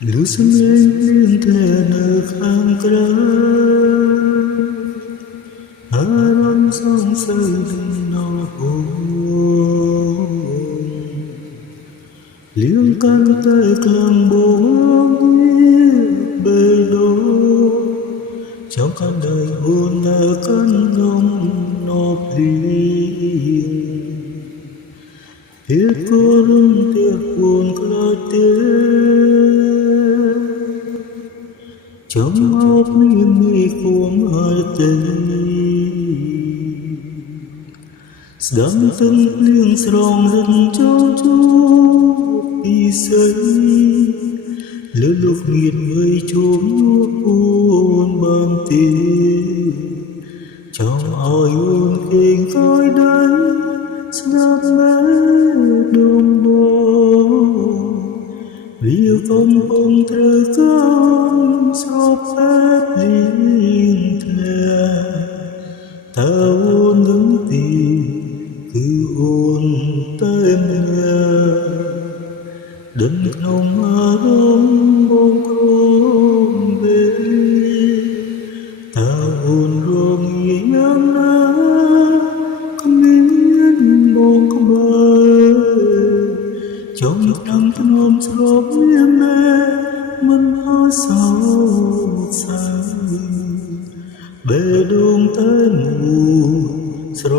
lưu sương lên liên thề nở khangក្រៅអារម្មណ៍សងសើចដល់អូនលៀងកាន់តែខ្លាំងបងបេះដូងចាំកាន់ដៃអូនដែលកាន់នំនប់លីពេលគោរំទៀបអូនខ្លាចទេចំមកមានគួងហើយទេស្ដាំទឹកលៀងស្រងរិនចូលពីស្រីលើលោកមានវ័យជួបអូនបានទេចង់ឲ្យអូនគេងកយដៃស្នាប់មែដងបងវាកំពុងត្រូវកំស្រោបតែភ្លៀងធ្លាតើអូននឹងទីគឺអូនតែម្នាក់ដិនក្នុងអារម្មណ៍បងក្រមវេតើអូនរងយ៉ាងណាគ្មានបងក្បែរចង់តាមធ្នមស្របមានណែមិនអស់សោកសៅបេះដូងតែមួយស្រ